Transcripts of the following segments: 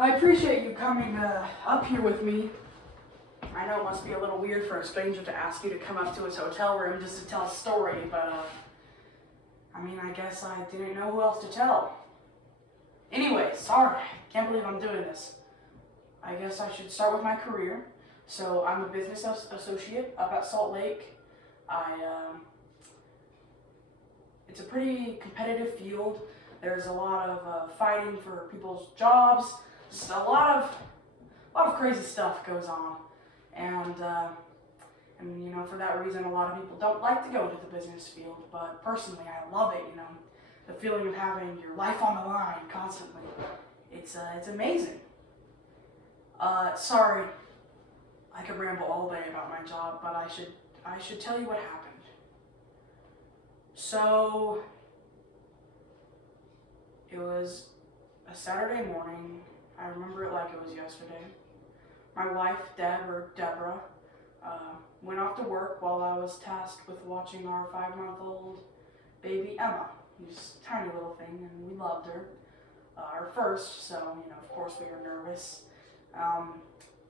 I appreciate you coming up here with me. I know it must be a little weird for a stranger to ask you to come up to his hotel room just to tell a story, but I guess I didn't know who else to tell. Anyway, sorry, can't believe I'm doing this. I guess I should start with my career. So I'm a business associate up at Salt Lake. It's a pretty competitive field. There's a lot of fighting for people's jobs. Just a lot of crazy stuff goes on, and for that reason, a lot of people don't like to go into the business field. But personally, I love it. The feeling of having your life on the line constantly. It's amazing. Sorry, I could ramble all day about my job, but I should tell you what happened. So it was a Saturday morning. I remember it like it was yesterday. My wife, Deborah, went off to work while I was tasked with watching our 5-month-old baby Emma. She's a tiny little thing, and we loved her. Our first, so of course we were nervous.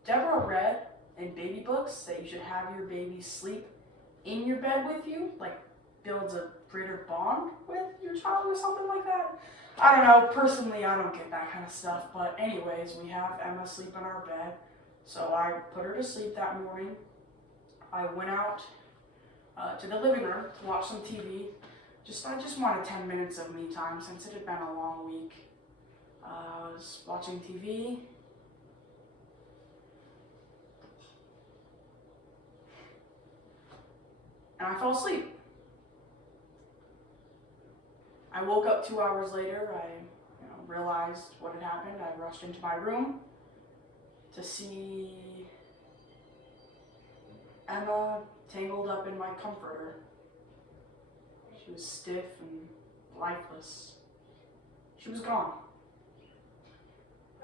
Deborah read in baby books that you should have your baby sleep in your bed with you, like builds a greater bond with your child or something like that. I don't know, personally I don't get that kind of stuff, but anyways, we have Emma sleep in our bed, so I put her to sleep that morning. I went out to the living room to watch some TV. I just wanted 10 minutes of me time since it had been a long week. I was watching TV. And I fell asleep. I woke up 2 hours later. I realized what had happened. I rushed into my room to see Emma tangled up in my comforter. She was stiff and lifeless. She was gone.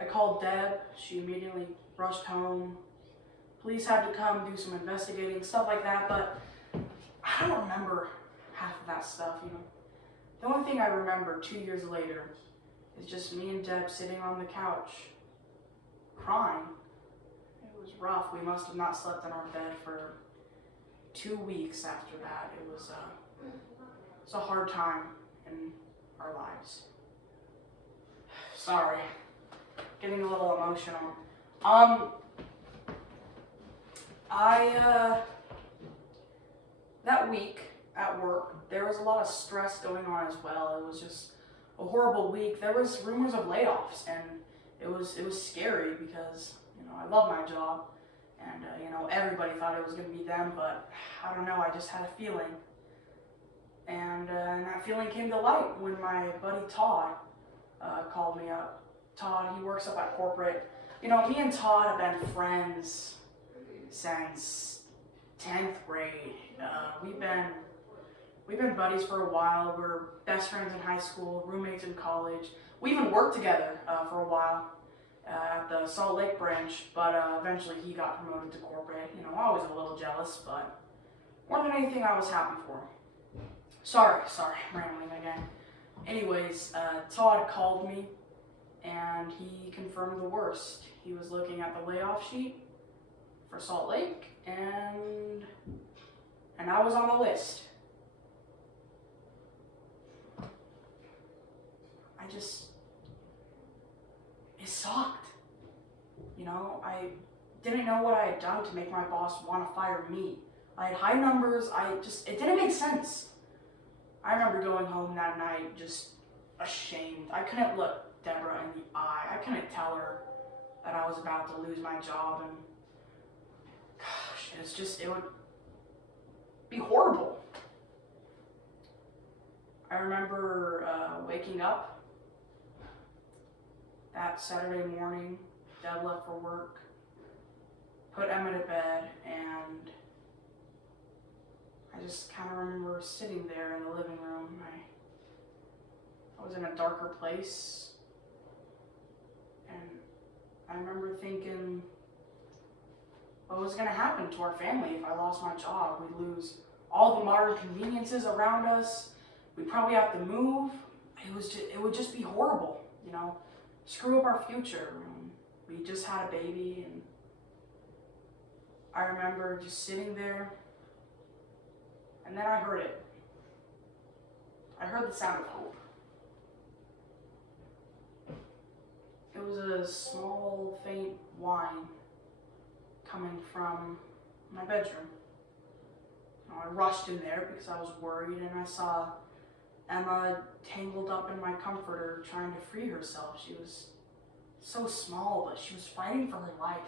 I called Deb. She immediately rushed home. Police had to come do some investigating, stuff like that, but I don't remember half of that stuff, The only thing I remember 2 years later is just me and Deb sitting on the couch, crying. It was rough. We must have not slept in our bed for 2 weeks after that. It was a hard time in our lives. Sorry, getting a little emotional. That week at work, there was a lot of stress going on as well. It was just a horrible week. There was rumors of layoffs, and it was scary because I love my job, and everybody thought it was going to be them, but I don't know. I just had a feeling, and that feeling came to light when my buddy Todd called me up. Todd, he works up at corporate. Me and Todd have been friends since 10th grade. We've been buddies for a while. We're best friends in high school, roommates in college. We even worked together for a while at the Salt Lake branch, but eventually he got promoted to corporate. I was a little jealous, but more than anything, I was happy for him. Sorry, I'm rambling again. Anyways, Todd called me, and he confirmed the worst. He was looking at the layoff sheet for Salt Lake, and I was on the list. It sucked. I didn't know what I had done to make my boss want to fire me. I had high numbers. It didn't make sense. I remember going home that night just ashamed. I couldn't look Deborah in the eye. I couldn't tell her that I was about to lose my job, and gosh, it would be horrible. I remember waking up that Saturday morning. Deb left for work, put Emma to bed, and I just kind of remember sitting there in the living room. I was in a darker place, and I remember thinking, what was going to happen to our family if I lost my job? We'd lose all the modern conveniences around us. We'd probably have to move. It would just be horrible, screw up our future. We just had a baby, and I remember just sitting there, and then I heard it. I heard the sound of hope. It was a small, faint whine coming from my bedroom. I rushed in there because I was worried, and I saw Emma tangled up in my comforter trying to free herself. She was so small, but she was fighting for her life.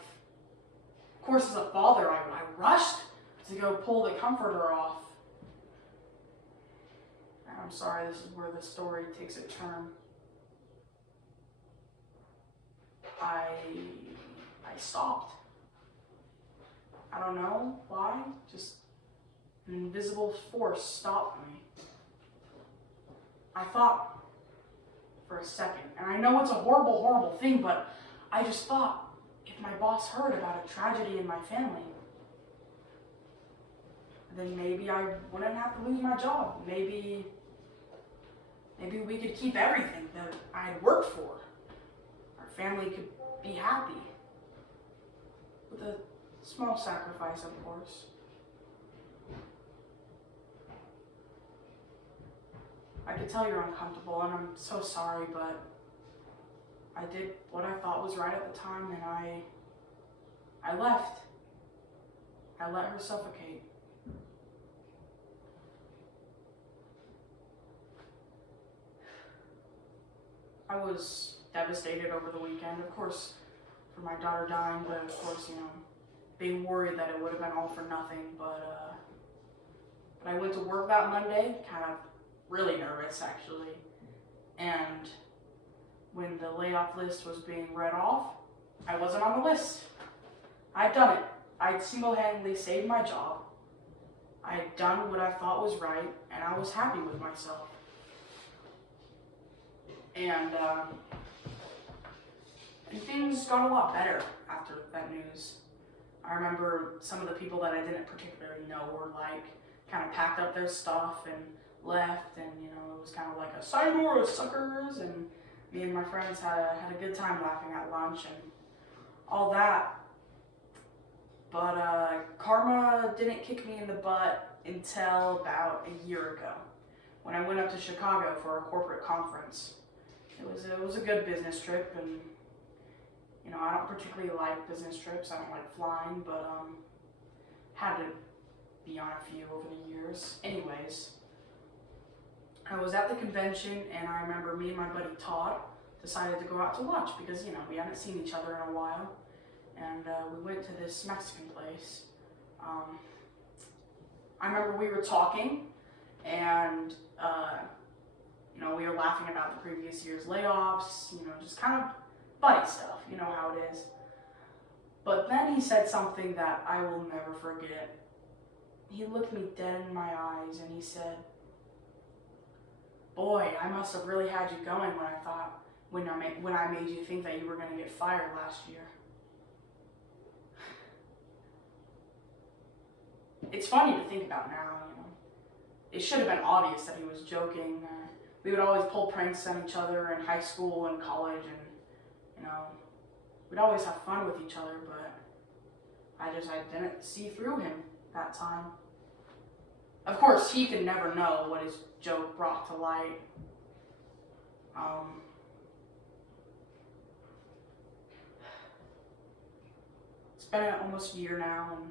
Of course, as a father, I rushed to go pull the comforter off. And I'm sorry, this is where the story takes a turn. I stopped. I don't know why, just an invisible force stopped me. I thought for a second, and I know it's a horrible, horrible thing, but I just thought, if my boss heard about a tragedy in my family, then maybe I wouldn't have to lose my job. Maybe we could keep everything that I had worked for. Our family could be happy. With a small sacrifice, of course. I could tell you're uncomfortable, and I'm so sorry, but I did what I thought was right at the time, and I left. I let her suffocate. I was devastated over the weekend, of course, for my daughter dying, but of course, being worried that it would have been all for nothing, but I went to work that Monday, kind of really nervous, actually, and when the layoff list was being read off, I wasn't on the list. I'd done it. I'd single-handedly saved my job. I had done what I thought was right, and I was happy with myself. And things got a lot better after that news. I remember some of the people that I didn't particularly know were kind of packed up their stuff and left, and it was kind of like a sayonara, suckers, and me and my friends had a good time laughing at lunch and all that. But karma didn't kick me in the butt until about a year ago, when I went up to Chicago for a corporate conference. It was a good business trip, and I don't particularly like business trips. I don't like flying, but had to be on a few over the years. Anyways, I was at the convention, and I remember me and my buddy Todd decided to go out to lunch because we hadn't seen each other in a while, and we went to this Mexican place. I remember we were talking, and we were laughing about the previous year's layoffs, just kind of buddy stuff, how it is. But then he said something that I will never forget. He looked me dead in my eyes and he said, "Boy, I must have really had you going when I made you think that you were going to get fired last year." It's funny to think about now, It should have been obvious that he was joking. We would always pull pranks on each other in high school and college, and we'd always have fun with each other, but I didn't see through him that time. Of course, he could never know what his joke brought to light. It's been almost a year now, and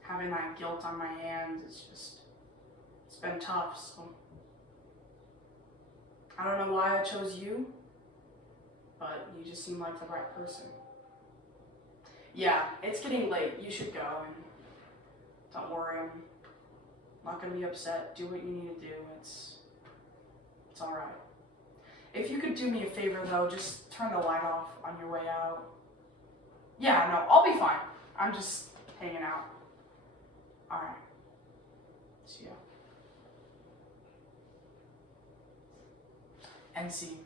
having that guilt on my hands, it's been tough, so I don't know why I chose you, but you just seem like the right person. Yeah, it's getting late. You should go, and don't worry, I'm not going to be upset. Do what you need to do. It's all right. If you could do me a favor, though, just turn the light off on your way out. Yeah, no, I'll be fine. I'm just hanging out. All right. See ya. And see.